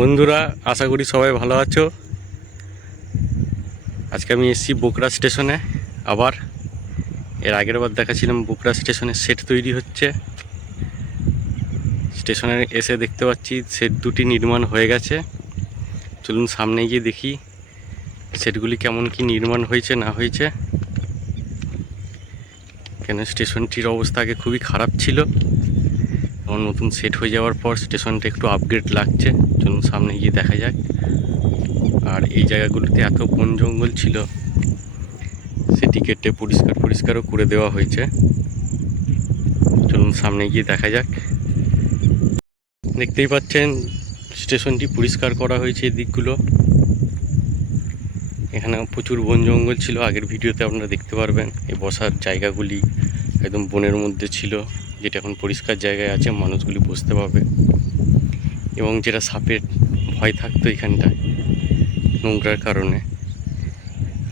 বন্ধুরা, আশা করি সবাই ভালো আছো। আজকে আমি এসেছি বোকরা স্টেশনে। আবার এর আগের বার দেখাছিলাম বোকরা স্টেশনে সেট তৈরি হচ্ছে। স্টেশনে এসে দেখতে পাচ্ছি সেট দুটি নির্মাণ হয়ে গেছে। চলুন সামনে গিয়ে দেখি সেটগুলি কেমন কি নির্মাণ হয়েছে না হয়েছে। কেন স্টেশনটির অবস্থা আগে খুবই খারাপ ছিল, এখন নতুন সেট হয়ে যাওয়ার পর স্টেশনটা একটু আপগ্রেড লাগছে। চলুন সামনে গিয়ে দেখা যাক। আর এই জায়গাগুলোতে এত বন জঙ্গল ছিল, সেটি কেটে পরিষ্কারও করে দেওয়া হয়েছে। চলুন সামনে গিয়ে দেখা যাক। দেখতেই পাচ্ছেন স্টেশনটি পরিষ্কার করা হয়েছে। এই দিকগুলো, এখানে প্রচুর বন জঙ্গল ছিল। আগের ভিডিওতে আপনারা দেখতে পারবেন এই বসার জায়গাগুলি একদম বনের মধ্যে ছিল, যেটা এখন পরিষ্কার জায়গায় আছে, মানুষগুলি বসতে পারবে। এবং যেটা সাপের ভয় থাকতো এখানটায় নোংরার কারণে,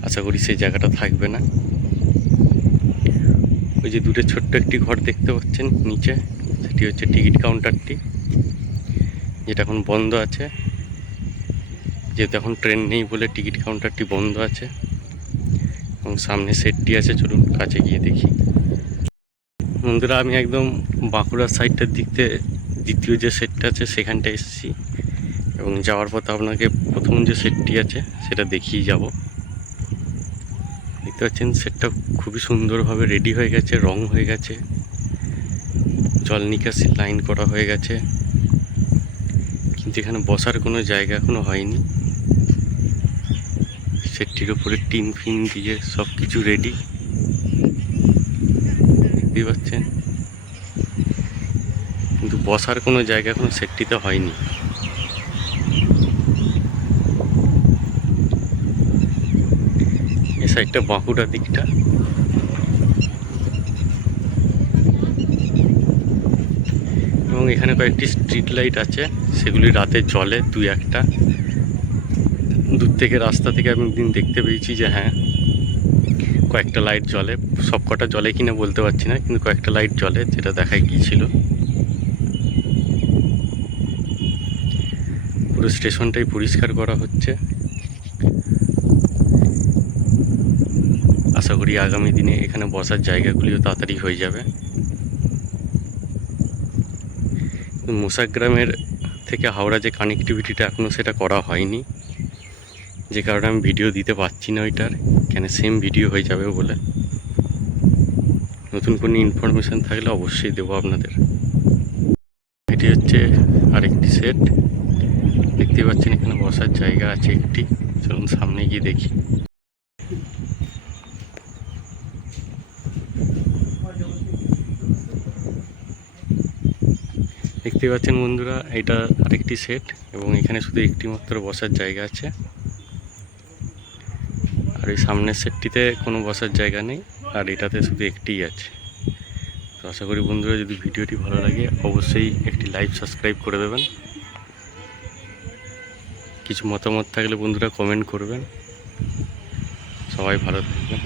আশা করি সেই জায়গাটা থাকবে না। ওই যে দূরে ছোট্ট একটি ঘর দেখতে পাচ্ছেন নিচে, সেটি হচ্ছে টিকিট কাউন্টারটি, যেটা এখন বন্ধ আছে। যেহেতু এখন ট্রেন নেই বলে টিকিট কাউন্টারটি বন্ধ আছে। এবং সামনে সেটটি আছে, চলুন কাছে গিয়ে দেখি। বন্ধুরা, আমি একদম বাঁকুড়ার সাইডটার দিকতে দ্বিতীয় যে সেটটা আছে সেখানটা এসেছি, এবং যাওয়ার পথে আপনাকে প্রথম যে সেটটি আছে সেটা দেখিয়ে যাব। দেখতে পাচ্ছেন সেটটা খুবই সুন্দরভাবে রেডি হয়ে গেছে, রং হয়ে গেছে, জল নিকাশি লাইন করা হয়ে গেছে, কিন্তু এখানে বসার কোনো জায়গা এখনো হয়নি। সেটটির উপরে টিন ফিন দিয়ে সব কিছু রেডি, দেখতেই পাচ্ছেন, কিন্তু বসার কোনো জায়গা এখনো সেটটিতে হয়নি। এই সাইডটা বাঁকুড়া দিকটা, এবং এখানে কয়েকটি স্ট্রিট লাইট আছে, সেগুলি রাতে জ্বলে দুই একটা। দূর থেকে রাস্তা থেকে আমি একদিন দেখতে পেয়েছি যে হ্যাঁ, কয়েকটা লাইট জ্বলে। সব কটা জ্বলে কিনা বলতে পারছি না, কিন্তু কয়েকটা লাইট জ্বলে, যেটা দেখা গিয়েছিল। পুরো স্টেশনটাই পরিষ্কার করা হচ্ছে। আশা করি আগামী দিনে এখানে বসার জায়গাগুলিও তাড়াতাড়ি হয়ে যাবে। মুসাগ্রামের থেকে হাওড়া যে কানেক্টিভিটিটা এখনও সেটা করা হয়নি, যে কারণে আমি ভিডিও দিতে পারছি না ওইটার, কেন সেম ভিডিও হয়ে যাবে বলে। নতুন কোনো ইনফরমেশান থাকলে অবশ্যই দেবো আপনাদের। এটি হচ্ছে আরেকটি সেট, দেখতে পাচ্ছেন এখানে বসার জায়গা আছে একটি। চলুন সামনে গিয়ে দেখি। দেখতে পাচ্ছেন বন্ধুরা, এটা আরেকটি সেট, এবং এখানে শুধু একটি মাত্র বসার জায়গা আছে। আর এই সামনের সেটটিতে কোনো বসার জায়গা নেই, আর এটাতে শুধু একটিই আছে। তো আশা করি বন্ধুরা, যদি ভিডিওটি ভালো লাগে অবশ্যই একটি লাইক সাবস্ক্রাইব করে দেবেন। কিছু মতামত থাকলে বন্ধুরা কমেন্ট করবেন। সবাই ভালো থাকবেন।